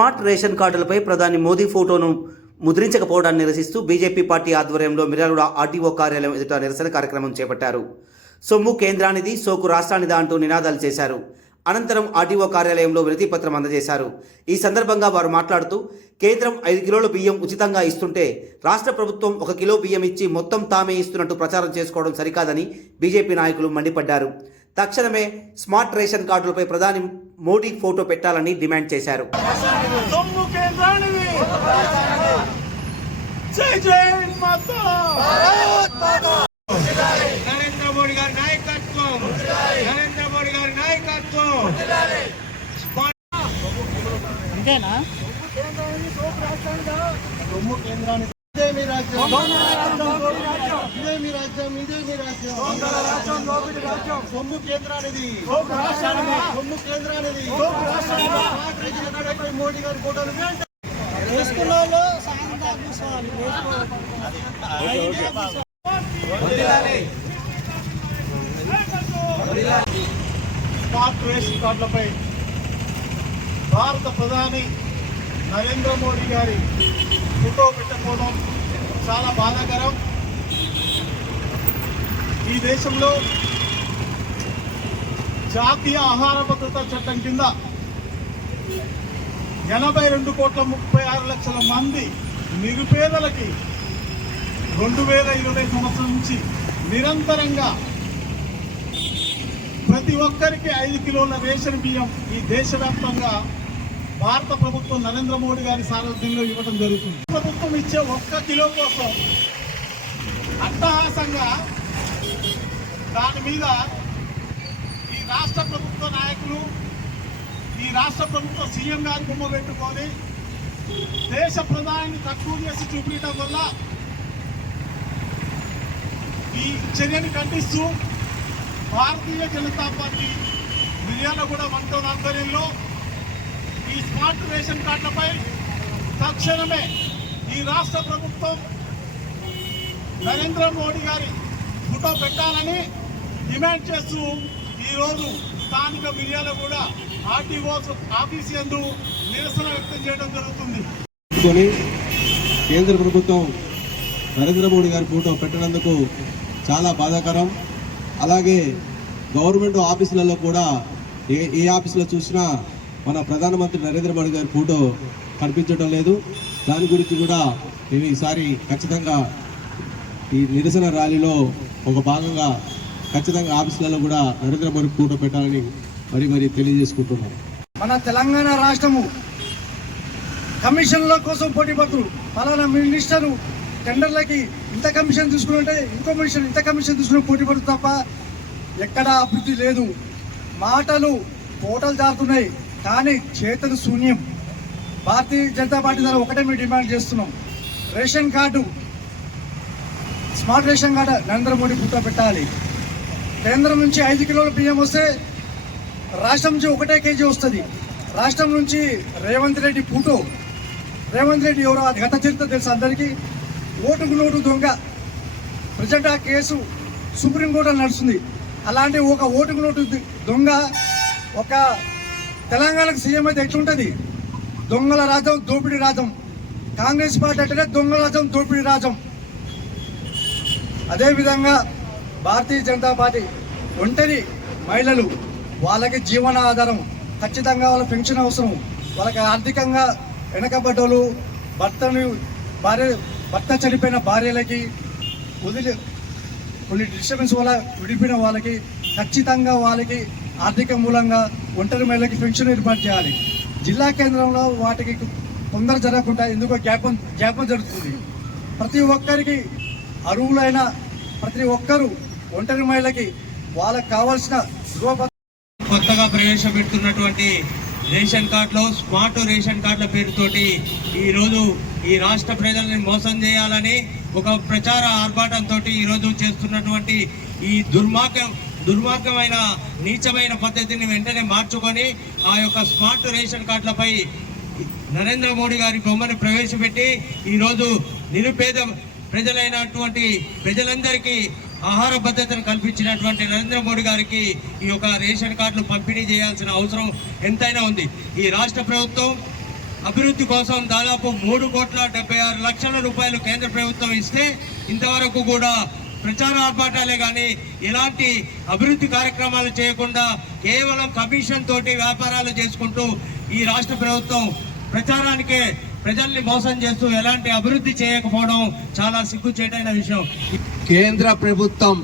Smart ration కార్డులపై ప్రధాని మోదీ ఫోటోను ముద్రించకపోవడాన్ని నిరసిస్తూ బీజేపీ పార్టీ ఆధ్వర్యంలో మిర్యాలగూడ ఆర్టీఓ కార్యాలయం ఎదుట నిరసన కార్యక్రమం చేపట్టారు. సొమ్ము కేంద్రానిది, సోకు రాష్ట్రానిదా అంటూ నినాదాలు చేశారు. అనంతరం ఆర్టీఓ కార్యాలయంలో వినతి పత్రం అందజేశారు. ఈ సందర్భంగా వారు మాట్లాడుతూ, కేంద్రం 5 కిలోల బియ్యం ఉచితంగా ఇస్తుంటే రాష్ట్ర ప్రభుత్వం 1 కిలో బియ్యం ఇచ్చి మొత్తం తామే ఇస్తున్నట్టు ప్రచారం చేసుకోవడం సరికాదని బీజేపీ నాయకులు మండిపడ్డారు. తక్షణమే స్మార్ట్ రేషన్ కార్డులపై ప్రధాని మోడీ ఫోటో పెట్టాలని డిమాండ్ చేశారు. నరేంద్ర మోడీ గారి నాయకత్వం, నరేంద్ర మోడీ గారి నాయకత్వం. అంతేనా? సొమ్ము కేంద్రానికి ఇదే మీ రాజ్యం, ఇదే మీ రాజ్యం, ఇదే మీ రాజ్యం. సొమ్ము కేంద్రానిది, సొమ్ము కేంద్రానిది. మోడీ గారి ఫోటోలు వేసుకున్న వాళ్ళు సాయంత్రం కూర్చోవాలి. స్మార్ట్ రేషన్ కార్డులపై భారత ప్రధాని నరేంద్ర మోడీ గారి ఫోటో పెట్టకపోవడం చాలా బాధాకరం. ఈ దేశంలో జాతీయ ఆహార భద్రతా చట్టం కింద 82,36,00,000 మంది నిరుపేదలకి 2020 సంవత్సరం నుంచి నిరంతరంగా ప్రతి ఒక్కరికి 5 కిలోల రేషన్ బియ్యం ఈ దేశవ్యాప్తంగా భారత ప్రభుత్వం నరేంద్ర మోడీ గారి సారథ్యంలో ఇవ్వడం జరుగుతుంది. ప్రభుత్వం ఇచ్చే 1 కిలో కోసం అట్టహాసంగా దాని మీద ఈ రాష్ట్ర ప్రభుత్వ నాయకులు, ఈ రాష్ట్ర ప్రభుత్వ సీఎం గారి బొమ్మ పెట్టుకొని దేశ ప్రధానిని తక్కువ చేసి చూపించడం వల్ల ఈ చర్యని ఖండిస్తూ భారతీయ జనతా పార్టీ మిర్యాలగూడ మండల ఆధ్వర్యంలో ఈ స్మార్ట్ రేషన్ కార్డులపై తక్షణమే ఈ రాష్ట్ర ప్రభుత్వం నరేంద్ర మోడీ గారి ఫోటో పెట్టాలని డిమాండ్ చేస్తూ ఈరోజు స్థానిక మిర్యాలగూడ ఆర్టీఓ ఆఫీస్ యందు నిరసన వ్యక్తం చేయడం జరుగుతుంది. కేంద్ర ప్రభుత్వం నరేంద్ర మోడీ గారి ఫోటో పెట్టినందుకు చాలా బాధాకరం. అలాగే గవర్నమెంట్ ఆఫీసులలో కూడా ఏ ఆఫీసులో చూసినా మన ప్రధానమంత్రి నరేంద్ర మోడీ గారి ఫోటో కనిపించడం లేదు. దాని గురించి కూడా మేము ఈసారి ఖచ్చితంగా ఈ నిరసన ర్యాలీలో ఒక భాగంగా ఖచ్చితంగా ఆఫీసులలో కూడా నరేంద్ర మోడీ ఫోటో పెట్టాలని మరి తెలియజేసుకుంటున్నాం. మన తెలంగాణ రాష్ట్రము కమిషన్ల కోసం పోటీ పడుతూ పలానా మినిస్టరు టెండర్లకి ఇంత కమిషన్ తీసుకుంటే ఇంకో మినిస్టర్ ఇంత కమిషన్ తీసుకుని పోటీ పడుతూ తప్ప ఎక్కడా అభివృద్ధి లేదు. మాటలు కోటలు జారుతున్నాయి కానీ చేతలు శూన్యం. భారతీయ జనతా పార్టీ ద్వారా ఒకటే మేము డిమాండ్ చేస్తున్నాం, ration card smart ration card Narendra Modi photo పెట్టాలి. కేంద్రం నుంచి 5 కిలోల బియ్యం వస్తే రాష్ట్రం నుంచి 1 కేజీ వస్తుంది. రాష్ట్రం నుంచి రేవంత్ రెడ్డి ఫోటో, రేవంత్ రెడ్డి ఎవరో అది గత చరిత్ర తెలుసు అందరికీ. ఓటుకు నోటు దొంగ, ప్రజెంట్ ఆ కేసు సుప్రీంకోర్టులో నడుస్తుంది. అలాంటి ఒక ఓటుకు నోటు దొంగ ఒక తెలంగాణకు సీఎం అయితే ఎట్లుంటుంది? దొంగల రాజ్యం, దోపిడీ రాజ్యం. కాంగ్రెస్ పార్టీ అంటే దొంగల రాజ్యం, దోపిడీ రాజ్యం. అదేవిధంగా భారతీయ జనతా పార్టీ ఒంటరి మహిళలు, వాళ్ళకి జీవన ఆధారం, ఖచ్చితంగా వాళ్ళ పెన్షన్ అవసరం. వాళ్ళకి ఆర్థికంగా వెనకబడ్డోళ్ళు, భర్త చనిపోయిన భార్యలకి కొన్ని డిస్టర్బెన్స్ వల్ల విడిపోయిన వాళ్ళకి ఖచ్చితంగా వాళ్ళకి ఆర్థిక మూలంగా ఒంటరి మహిళలకి పెన్షన్ ఏర్పాటు చేయాలి. జిల్లా కేంద్రంలో వాటికి తొందర జరగకుండా ఎందుకో జ్ఞాపం జరుగుతుంది. ప్రతి ఒక్కరికి అర్హులైన ప్రతి ఒక్కరూ ఒంటరి మహిళకి వాళ్ళకి కావాల్సిన కొత్తగా ప్రవేశపెడుతున్నటువంటి రేషన్ కార్డులో స్మార్ట్ రేషన్ కార్డుల పేరుతోటి ఈరోజు ఈ రాష్ట్ర ప్రజల్ని మోసం చేయాలని ఒక ప్రచార ఆర్భాటంతో ఈరోజు చేస్తున్నటువంటి ఈ దుర్మార్గమైన నీచమైన పద్ధతిని వెంటనే మార్చుకొని ఆ యొక్క స్మార్ట్ రేషన్ కార్డులపై నరేంద్ర మోడీ గారి బొమ్మను ప్రవేశపెట్టి ఈరోజు నిరుపేద ప్రజలైనటువంటి ప్రజలందరికీ ఆహార భద్రతను కల్పించినటువంటి నరేంద్ర మోడీ గారికి ఈ యొక్క రేషన్ కార్డులు పంపిణీ చేయాల్సిన అవసరం ఎంతైనా ఉంది. ఈ రాష్ట్ర ప్రభుత్వం అభివృద్ధి కోసం దాదాపు 3,76,00,000 రూపాయలు కేంద్ర ప్రభుత్వం ఇస్తే ఇంతవరకు కూడా ప్రచార ఆర్భాటాలే కానీ ఇలాంటి అభివృద్ధి కార్యక్రమాలు చేయకుండా కేవలం కమిషన్ తోటి వ్యాపారాలు చేసుకుంటూ ఈ రాష్ట్ర ప్రభుత్వం ప్రచారానికే ప్రజల్ని మోసం చేస్తూ ఎలాంటి అభివృద్ధి చేయకపోవడం చాలా సిగ్గుచేటైన విషయం. కేంద్ర ప్రభుత్వం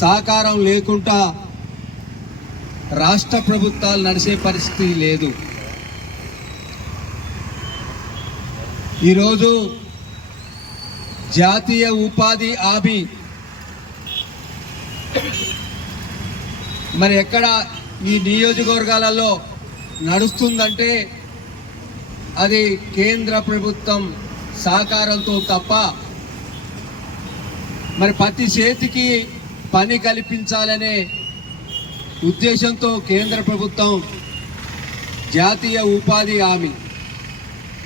సహకారం లేకుండా రాష్ట్ర ప్రభుత్వాలు నడిచే పరిస్థితి లేదు. ఈరోజు జాతీయ ఉపాధి హామీ మరి ఎక్కడ ఈ నియోజకవర్గాలలో నడుస్తుందంటే అది కేంద్ర ప్రభుత్వం సహకారంతో తప్ప మరి ప్రతి చేతికి పని కల్పించాలనే ఉద్దేశంతో కేంద్ర ప్రభుత్వం జాతీయ ఉపాధి హామీ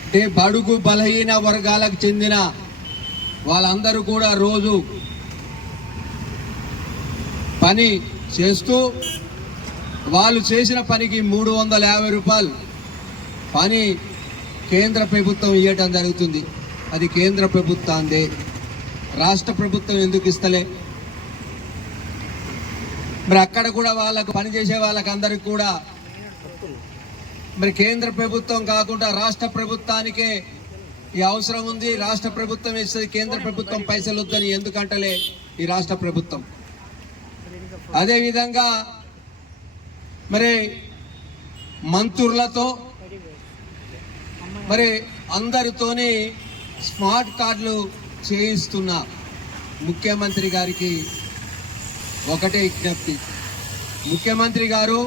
అంటే బడుగు బలహీన వర్గాలకు చెందిన వాళ్ళందరూ కూడా రోజు పని చేస్తూ వాళ్ళు చేసిన పనికి 350 రూపాయలు పని కేంద్ర ప్రభుత్వం ఇవ్వటం జరుగుతుంది. అది కేంద్ర ప్రభుత్వాందే, రాష్ట్ర ప్రభుత్వం ఎందుకు ఇస్తలే? మరి అక్కడ కూడా వాళ్ళకు పనిచేసే వాళ్ళకి అందరికి కూడా మరి కేంద్ర ప్రభుత్వం కాకుండా రాష్ట్ర ప్రభుత్వానికే ఈ అవసరం ఉంది. రాష్ట్ర ప్రభుత్వం ఇస్తుంది, కేంద్ర ప్రభుత్వం పైసలు వద్దని ఎందుకంటలే ఈ రాష్ట్ర ప్రభుత్వం. అదేవిధంగా మరి మంత్రులతో మరి అందరితోని స్మార్ట్ కార్డులు చేయిస్తున్న ముఖ్యమంత్రి గారికి ఒకటే విజ్ఞప్తి. ముఖ్యమంత్రి గారు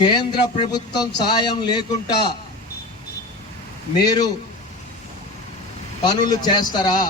కేంద్ర ప్రభుత్వం సాయం లేకుండా మీరు పనులు చేస్తారా?